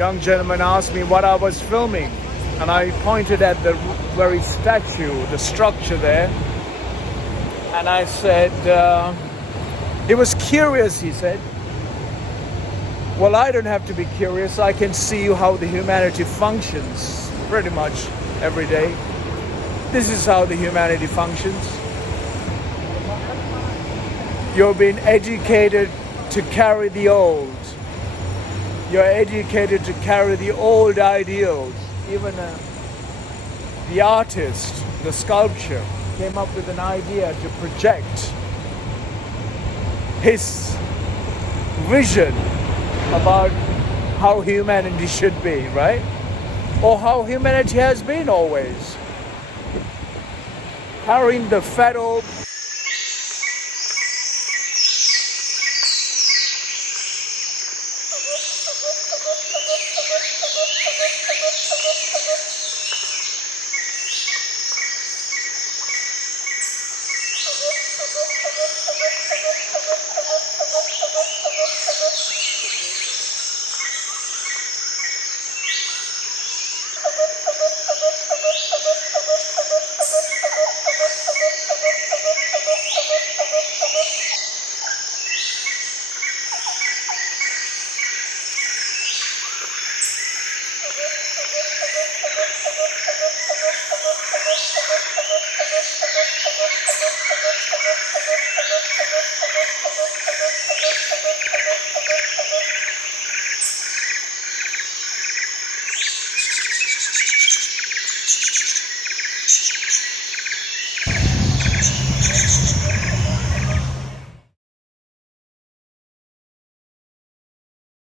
young gentleman asked me what I was filming, and I pointed at the very statue, the structure there, and I said, he was curious, he said. Well, I don't have to be curious. I can see how the humanity functions pretty much every day. This is how the humanity functions. You're being educated to carry the old. You're educated to carry the old ideals. Even the artist, the sculptor, came up with an idea to project his vision about how humanity should be, right? Or how humanity has been always. Carrying the fat old